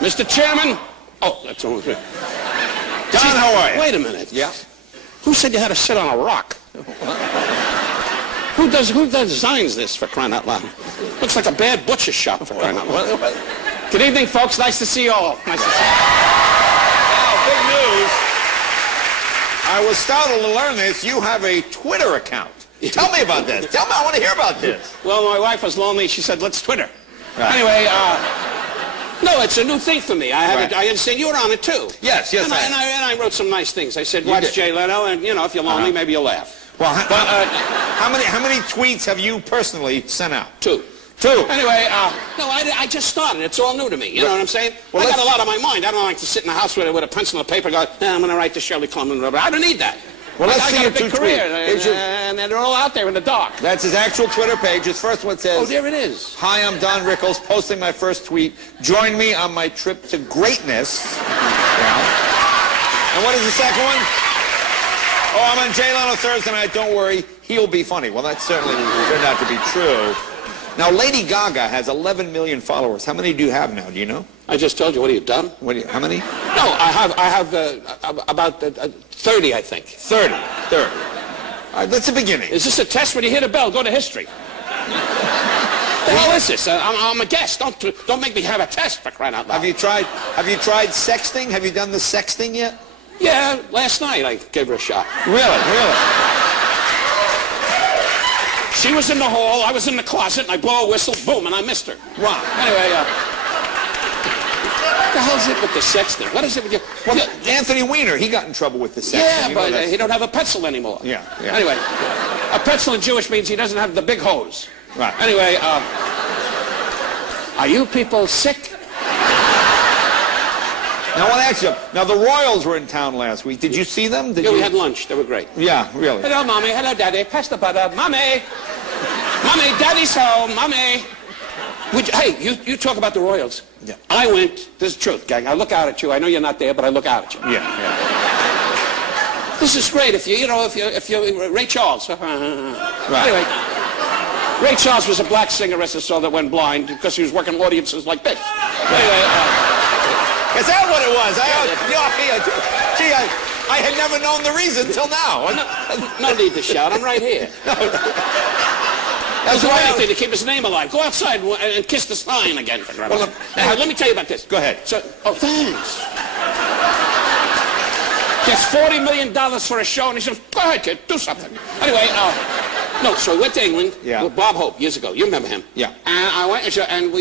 Mr. Chairman. Oh, that's almost it. Don, how are you? Wait a minute. Yeah? Who said you had to sit on a rock? Who designs this, for crying out loud? Looks like a bad butcher shop, for crying out loud. Good evening, folks. Nice to see you all. Nice to see you. Now, big news. I was startled to learn this. You have a Twitter account. Tell me about this. Tell me. I want to hear about this. Well, my wife was lonely. She said, let's Twitter. Right. Anyway, no, it's a new thing for me. I Right. understand you were on it, too. Yes, yes, and I wrote some nice things. I said, You watch did. Jay Leno, and, you know, if you're lonely, maybe you'll laugh. Well, how many tweets have you personally sent out? Two. Anyway, no, I just started. It's all new to me. You know what I'm saying? Well, I got a lot on my mind. I don't like to sit in the house with a pencil and a paper going, I'm going to write to Shirley Clement. I don't need that. Well, let's I see got your a big two career, tweets. and they're all out there in the dark. That's his actual Twitter page. His first one says, Oh, there it is. Hi, I'm Don Rickles, posting my first tweet. Join me on my trip to greatness. Yeah. And what is the second one? Oh, I'm on Jay Leno Thursday night. Don't worry, he'll be funny. Well, that certainly turned out to be true. Now, Lady Gaga has 11 million followers. How many do you have now? Do you know? I just told you. What are you, done? How many? No, I have about 30, I think. 30. All right, that's the beginning. Is this a test? When you hear the bell, go to history. The hell is this? I'm a guest. Don't make me have a test, for crying out loud. Have you tried sexting? Have you done the sexting yet? Yeah, last night I gave her a shot. Really? She was in the hall, I was in the closet, and I blow a whistle, boom, and I missed her. Wow. Anyway, what the hell's it with the sexting? What is it with you? Well, Anthony Weiner, he got in trouble with the sexting. Yeah, You know but he don't have a pencil anymore. Yeah. Anyway, a pencil in Jewish means he doesn't have the big hose. Right. Anyway, are you people sick? Now, I want to ask you, now the Royals were in town last week. Did you see them? We had lunch. They were great. Yeah, really. Hello, Mommy. Hello, Daddy. Pass the butter. Mommy. Mommy, Daddy's home. Mommy. Hey, you talk about the Royals. Yeah. I went, this is the truth, gang. I look out at you. I know you're not there, but I look out at you. Yeah. This is great if you're Ray Charles. Right. Anyway, Ray Charles was a black singer, as I saw, that went blind because he was working audiences like this. Anyway, Is that what it was? I had never known the reason till now. no need to shout. I'm right here. That's the right thing to keep his name alive. Go outside and kiss the sign again. Well, let me tell you about this. Go ahead. Thanks. Gets $40 million for a show, and he says, go ahead, kid, do something. Anyway, so we went to England with Bob Hope years ago. You remember him. Yeah. And I went, and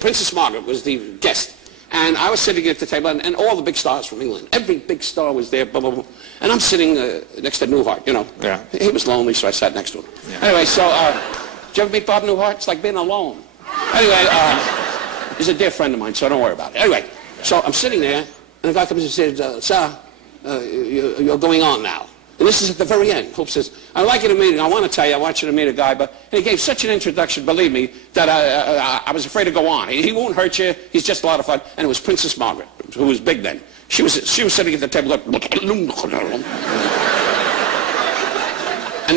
Princess Margaret was the guest. And I was sitting at the table, and all the big stars from England. Every big star was there, blah, blah, blah. And I'm sitting next to Newhart, you know. Yeah. He was lonely, so I sat next to him. Yeah. Anyway, did you ever meet Bob Newhart? It's like being alone. Anyway, he's a dear friend of mine, so don't worry about it. Anyway, so I'm sitting there, and the guy comes and says, sir, you're going on now. And this is at the very end. Hope says, I'd like you to meet him. I want to tell you, I want you to meet a guy. And he gave such an introduction, believe me, that I was afraid to go on. He won't hurt you. He's just a lot of fun. And it was Princess Margaret, who was big then. She was sitting at the table and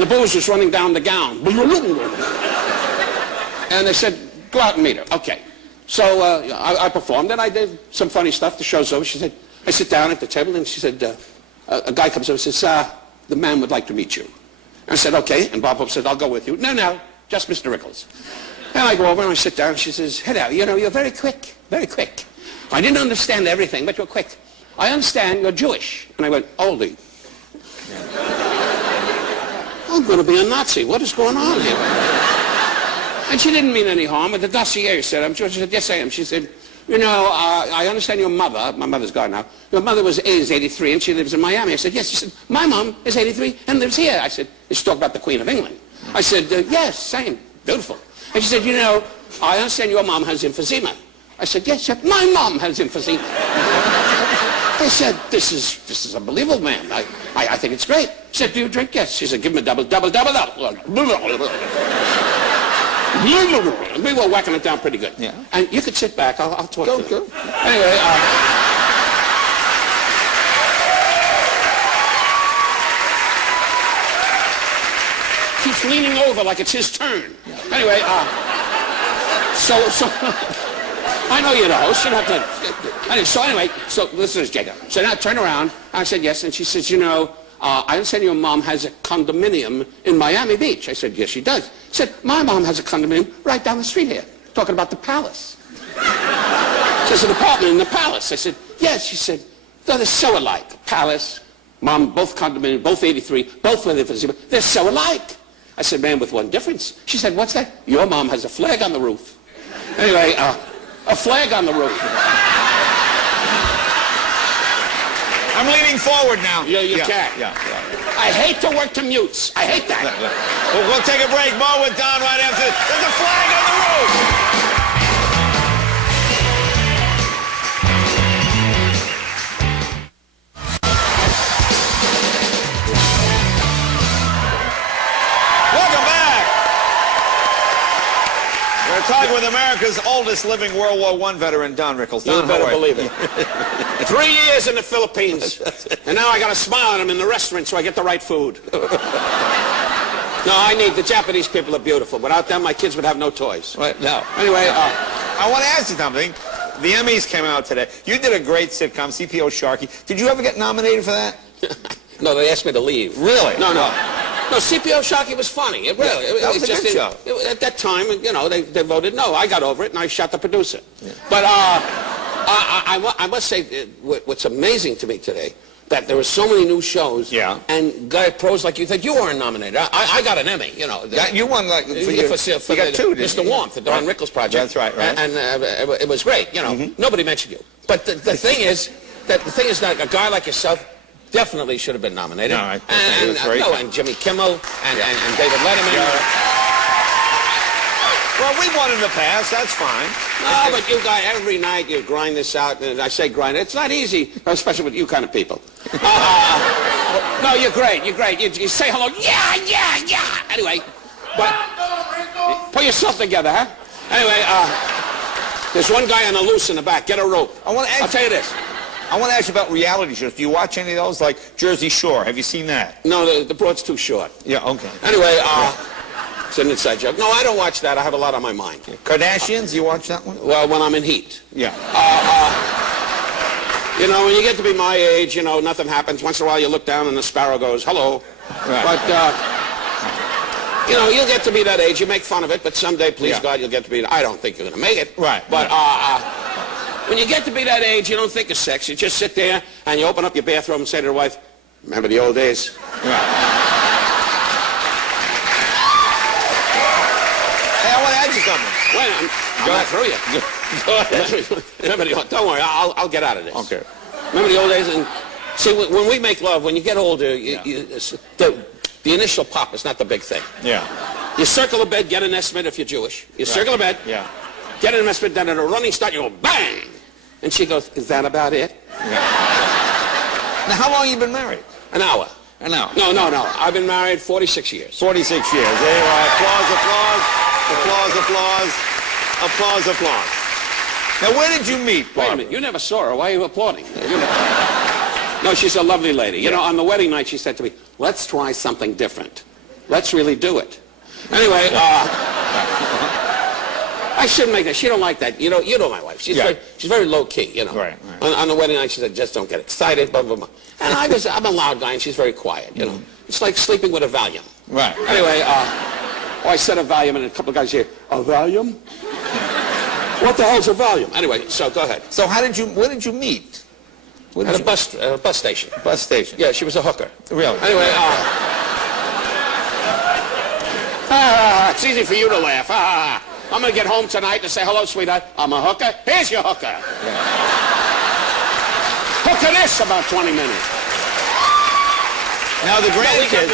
the booze was running down the gown. And they said, go out and meet her. Okay. So I performed, and I did some funny stuff. The show's over. She said, I sit down at the table, and she said, a guy comes over and says, the man would like to meet you. And I said, okay. And Bob Hope said, I'll go with you. No, just Mr. Rickles. And I go over and I sit down, and she says, hello, you're very quick, very quick. I didn't understand everything, but you're quick. I understand you're Jewish. And I went, oldie. I'm going to be a Nazi. What is going on here? And she didn't mean any harm. But the dossier said, I'm Jewish. I said, yes, I am. She said, you know, I understand your mother, my mother's gone now, your mother is 83 and she lives in Miami. I said, yes. She said, my mom is 83 and lives here. I said, she talked about the Queen of England. I said, yes, same, beautiful. And she said, you know, I understand your mom has emphysema. I said, yes. She said, my mom has emphysema. I said, this is unbelievable, ma'am. I think it's great. She said, do you drink? Yes. She said, give him a double. We were whacking it down pretty good. Yeah. And you could sit back. I'll talk to you. Go. Anyway, keeps leaning over like it's his turn. Anyway, so I know you're the host. You don't have to. Anyway, so listen to this, Jacob. So now turn around. I said, yes. And she says, you know, I understand your mom has a condominium in Miami Beach. I said, yes, she does. She said, my mom has a condominium right down the street here. Talking about the Palace. She says, an apartment in the Palace. I said, yes. She said, they're so alike. Palace, mom, both condominium, both 83, both live for 0. They're so alike. I said, man, with one difference. She said, what's that? Your mom has a flag on the roof. Anyway, a flag on the roof. I'm leaning forward now. Yeah, you can. Yeah. I hate to work to mutes. I hate that. We'll take a break. More with Don right after this. There's a flag on the roof. Talking with America's oldest living World War I veteran, Don Rickles. You better believe it. 3 years in the Philippines, and now I got to smile at them in the restaurant so I get the right food. No, the Japanese people are beautiful. Without them, my kids would have no toys. Right, no. Anyway, I want to ask you something. The Emmys came out today. You did a great sitcom, CPO Sharky. Did you ever get nominated for that? No, they asked me to leave. Really? No. No, CPO Sharky was funny. It really, that was a good show. At that time, you know, they voted no. I got over it, and I shot the producer. Yeah. But I must say, what's amazing to me today, that there were so many new shows, and pros like you think you weren't nominated. I got an Emmy, you know. You won like for you got two, Mr. Warmth, the Don Rickles project. That's right. And it was great. You know, nobody mentioned you. But the thing is that a guy like yourself definitely should have been nominated. No, and Jimmy Kimmel and David Letterman. Well, we won in the past. That's fine. No, but you guys, every night you grind this out, and I say grind. It's not easy, especially with you kind of people. No, you're great. You're great. You say hello. Yeah. Anyway, but put yourself together, huh? Anyway, there's one guy on the loose in the back. Get a rope. I'll tell you this. I want to ask you about reality shows. Do you watch any of those, like Jersey Shore? Have you seen that? No, the broad's too short. Yeah, okay. Anyway, it's an inside joke. No, I don't watch that. I have a lot on my mind. Kardashians, you watch that one? Well, when I'm in heat. Yeah. You know, when you get to be my age, you know, nothing happens. Once in a while you look down and the sparrow goes, hello. Right. But, you know, you'll get to be that age. You make fun of it, but someday, please God, you'll get to be... I don't think you're going to make it. Right. But, when you get to be that age, you don't think of sex. You just sit there and you open up your bathroom and say to your wife, remember the old days? Right. Hey, I want to ask you something. Wait, I'm not through yet. Go ahead. Remember don't worry, I'll get out of this. Okay. Remember the old days? And see, when we make love, when you get older, the initial pop is not the big thing. Yeah. You circle the bed, get an estimate if you're Jewish. You circle the bed. Yeah. Get an estimate, then at a running start, you go bang! And she goes, is that about it? Yeah. Now, how long have you been married? An hour. An hour? No. I've been married 46 years. 46 years. There you are. Applause. Now, where did you meet, Barbara? Wait a minute. You never saw her. Why are you applauding? No, she's a lovely lady. You know, on the wedding night, she said to me, let's try something different. Let's really do it. Anyway, I shouldn't make that. She don't like that. You know my wife. She's very low key. You know. Right. On the wedding night, she said, "Just don't get excited." Blah blah blah. And I'm a loud guy, and she's very quiet. You know. It's like sleeping with a Valium. Right. Anyway, I said a Valium, and a couple of guys here, a Valium? What the hell's a Valium? Anyway, so go ahead. So where did you meet? At a bus station. Bus station. Yeah, she was a hooker. Really? Anyway, it's easy for you to laugh. I'm going to get home tonight and say, hello, sweetheart. I'm a hooker. Here's your hooker. Yeah. Hooker this about 20 minutes. Now, the grandkids...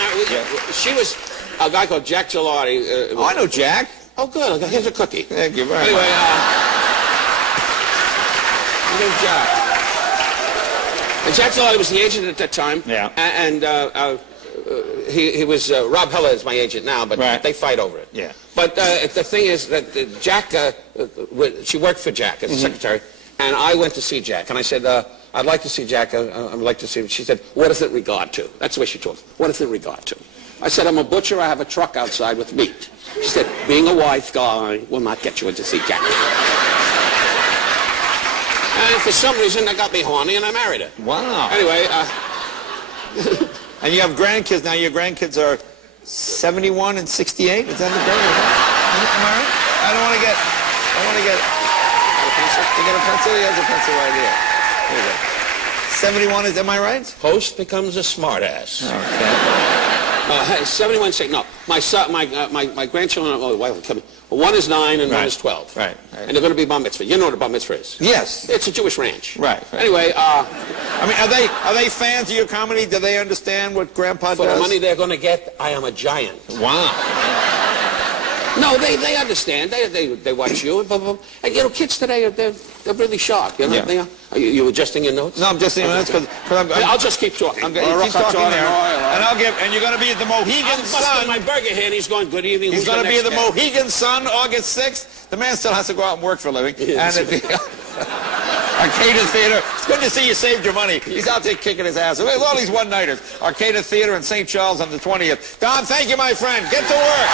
She was a guy called Jack Gelati. I know Jack. Oh, good. Here's a cookie. Thank you very much. Anyway, here's Jack. And Jack Gelati was the agent at that time. Yeah. And he was... Rob Heller is my agent now, but they fight over it. Yeah. But the thing is that Jack, she worked for Jack as a secretary, and I went to see Jack, and I said, I'd like to see Jack, I'd like to see him. She said, what does it regard to? That's the way she talked. What does it regard to? I said, I'm a butcher, I have a truck outside with meat. She said, being a wife guy will not get you in to see Jack. And for some reason, that got me horny, and I married her. Wow. Anyway, and you have grandkids now. Your grandkids are 71 and 68. Is that the birth? Am I right? I don't want to get. You got a pencil? He has a pencil right here. Here you go. 71 is. Am I right? Host becomes a smartass. Okay. 71 say no. My son, my grandchildren. Oh, well, one is 9 and one is 12. Right. And they're going to be bar mitzvah. You know what a bar mitzvah is? Yes. It's a Jewish ranch. Right. Anyway, I mean, are they fans of your comedy? Do they understand what Grandpa does? For the money they're going to get, I am a giant. Wow. No, they understand. They watch you. And you know, kids today they're really sharp. You know, Yeah. Are you adjusting your notes? No, I'm just saying that's because I'll just keep talking. I'm going to keep talking there, and you're going to be at the Mohegan I'm Sun. busting my burger here, and he's going, good evening. He's going to be at the Mohegan Sun August 6th. The man still has to go out and work for a living. Yes. And at the Arcata Theater. It's good to see you saved your money. He's out there kicking his ass. With all these one-nighters. Arcata Theater in St. Charles on the 20th. Don, thank you, my friend. Get to work.